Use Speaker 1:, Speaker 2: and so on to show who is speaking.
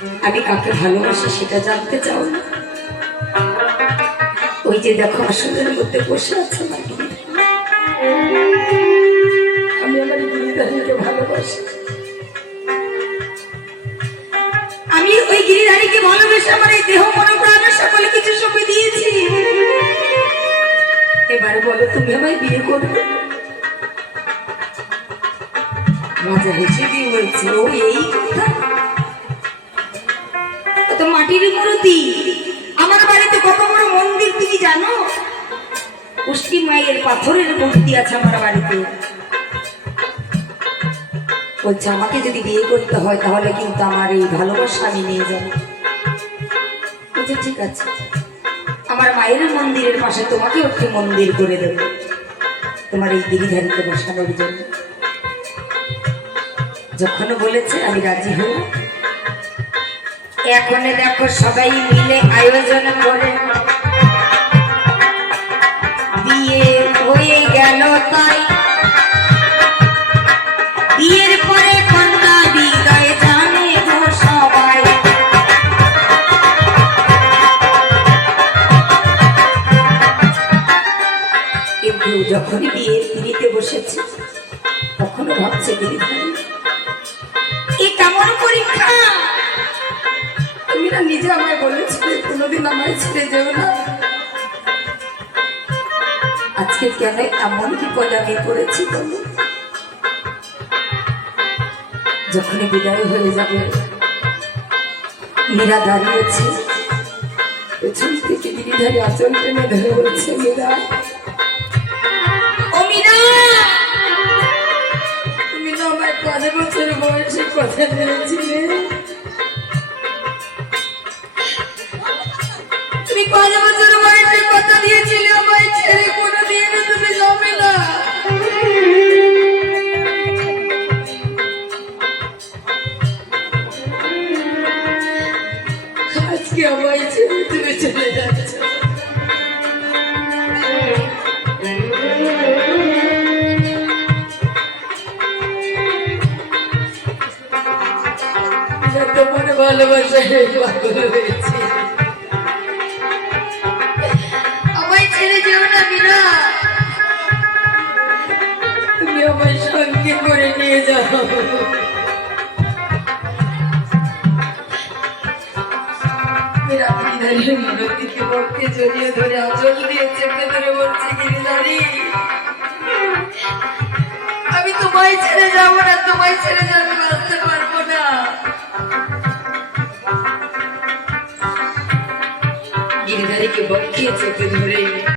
Speaker 1: আমি কাকে ভালোবাসি সেটা জানতে চাও না? ওই যে দেখো আসনের মধ্যে বসে আছে আমি আমার গিরিধারীকে ভালোবাসি। আমি ওই গিরিধারীকে ভালোবেসে আমার এই দেহ মন প্রাণের সকলে কিছু সঁপে দিয়েছি। এবারে বলো, তুমি আমায় বিয়ে করবে? মজা হেসে দিয়ে বলছে, ও, এই কথা? তো মাটির মূর্তি। আমার বাড়িতে কত বড় মন্দির তুমি জানো? পুষ্টি মায়ের পাথরের মূর্তি আছে আমার বাড়িতে। বলছে, আমাকে যদি বিয়ে করতে হয় তাহলে কিন্তু আমার এই ভালোবাসা আমি নিয়ে যাব। বলছে, ঠিক আছে। আমার মায়ের মন্দিরের পাশে তোমাকে একটি মন্দির করে দেব। তোমার এই গিরিধারীকে বসানোর জন্য। যখন বলেছে, আমি রাজি হই এখন দেখো সবাই মিলে আয়োজন করে। বিয়ে হয়ে গেল তাই। বিয়ের পরে যখনই বিয়ের পিড়িতে বসেছে, তখনও ভাবছে গিরিধারী এ কেমন পরীক্ষা? না নিজে আমায় বলেছিলে কোনোদিন আমায় ছেড়ে যেও না। আজকে কেন এমন বিপদ আমি পড়েছি বলো? যখনই বিদায় হয়ে যাবে মীরা দাঁড়িয়েছে। পেছন থেকে গিরিধারী আচল টেনে ধরে বলছে মীরা ও মীরা! তুমি তো আমার পাঁচ বছর বয়সে কথা বলেছিলে। তুমি বছর বয়সে কথা দিয়েছিলে আমায় ছেড়ে কোনো দিন তুমি যাবে না। আজকে আমায় ছেড়ে তুমি চলে যাচ্ছ। তোমার ভালোবাসায় আমি তোমায় ছেড়ে যাব না, তোমায় ছেড়ে যাবে, বাঁচতে পারব না। গিরিধারীকে বক্ষিয়ে চেপে ধরে